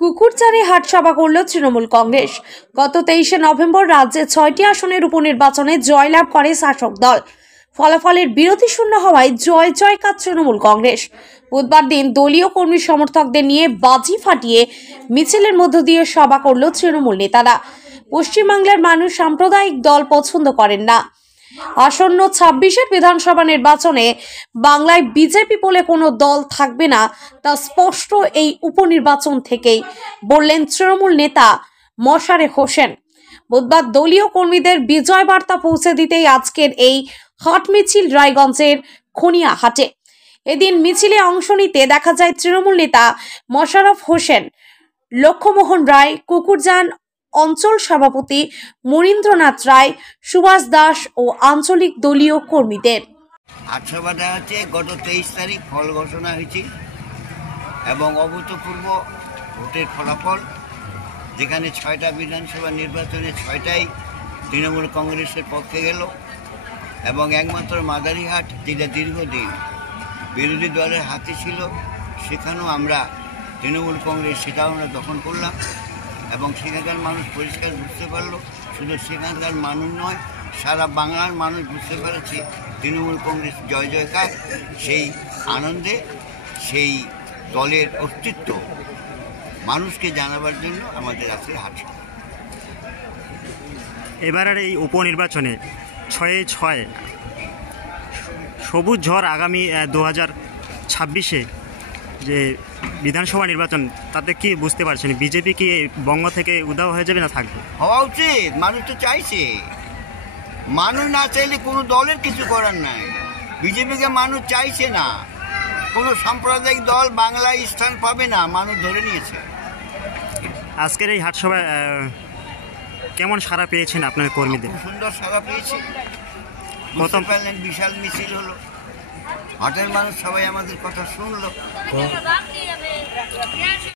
কুকুরচারে হাট সভা করল তৃণমূল কংগ্রেস। গত 23শে নভেম্বর রাজ্যে 6টি আসনের উপনির্বাচনে জয়লাভ করে শাসক দল। ফলাফলের বিরতি শূন্য হওয়ায় জয় জয়কার তৃণমূল কংগ্রেস। বুধবার দিন দলীয় কর্মী সমর্থকদের নিয়ে বাজি ফাটিয়ে মিছিলের মধ্য দিয়ে সভা করল তৃণমূল নেতারা। পশ্চিমবাংলার মানুষ সাম্প্রদায়িক দল পছন্দ করেন না। আসন্ন 26এর বিধানসভা নির্বাচনে বাংলায় বিজেপি বলে কোনো দল থাকবে না, তা স্পষ্ট এই উপনির্বাচন থেকেই বললেন তৃণমূল নেতা মশারে হোসেন। বুধবার দলীয় কর্মীদের বিজয় বার্তা পৌঁছে দিতেই আজকের এই হাট মিছিল রায়গঞ্জের খনিয়াহাটে। এদিন মিছিলে অংশ নিতে দেখা যায় তৃণমূল নেতা মশারফ হোসেন, লক্ষ্যমোহন রায়, কুকুরজান অঞ্চল সভাপতি মনীন্দ্রনাথ রায়, সুভাষ দাস ও আঞ্চলিক দলীয় কর্মীদের। আটসভাটা হচ্ছে গত 23 তারিখ ফল ঘোষণা হয়েছে এবং অভূতপূর্ব ভোটের ফলাফল, যেখানে 6টা বিধানসভা নির্বাচনে 6টাই তৃণমূল কংগ্রেসের পক্ষে গেল এবং একমাত্র মাদারিহাট, যেটা দীর্ঘদিন বিরোধী দলের হাতে ছিল, সেখানেও আমরা তৃণমূল কংগ্রেস সেটাও আমরা দখল করলাম এবং সেখানকার মানুষ পরিষ্কার বুঝতে পারলো। শুধু সেখানকার মানুষ নয়, সারা বাংলার মানুষ বুঝতে পেরেছে তৃণমূল কংগ্রেস জয় জয়কার। সেই আনন্দে সেই দলের অস্তিত্ব মানুষকে জানাবার জন্য আমাদের আছে হাট। এবারের এই উপনির্বাচনে 6-6 সবুজ ঝড় আগামী 2026-এ যে বিধানসভা নির্বাচন, তাতে কি বুঝতে পারছেন? বিজেপি কি বঙ্গ থেকে উধাও হয়ে যাবে না থাকবে? হওয়া উচিত, মানুষ তো চাইছে। মানুষ না চাইলে কোনো দলের কিছু করার নাই। বিজেপিকে মানুষ চাইছে না, কোনো সাম্প্রদায়িক দল বাংলায় স্থান পাবে না, মানুষ ধরে নিয়েছে। আজকের এই হাটসভায় কেমন সাড়া পেয়েছেন আপনার কর্মীদের? সুন্দর সাড়া পেয়েছি। বুঝতে পারলেন, বিশাল মিছিল হলো, হাটের মানুষ সবাই আমাদের কথা শুনলো।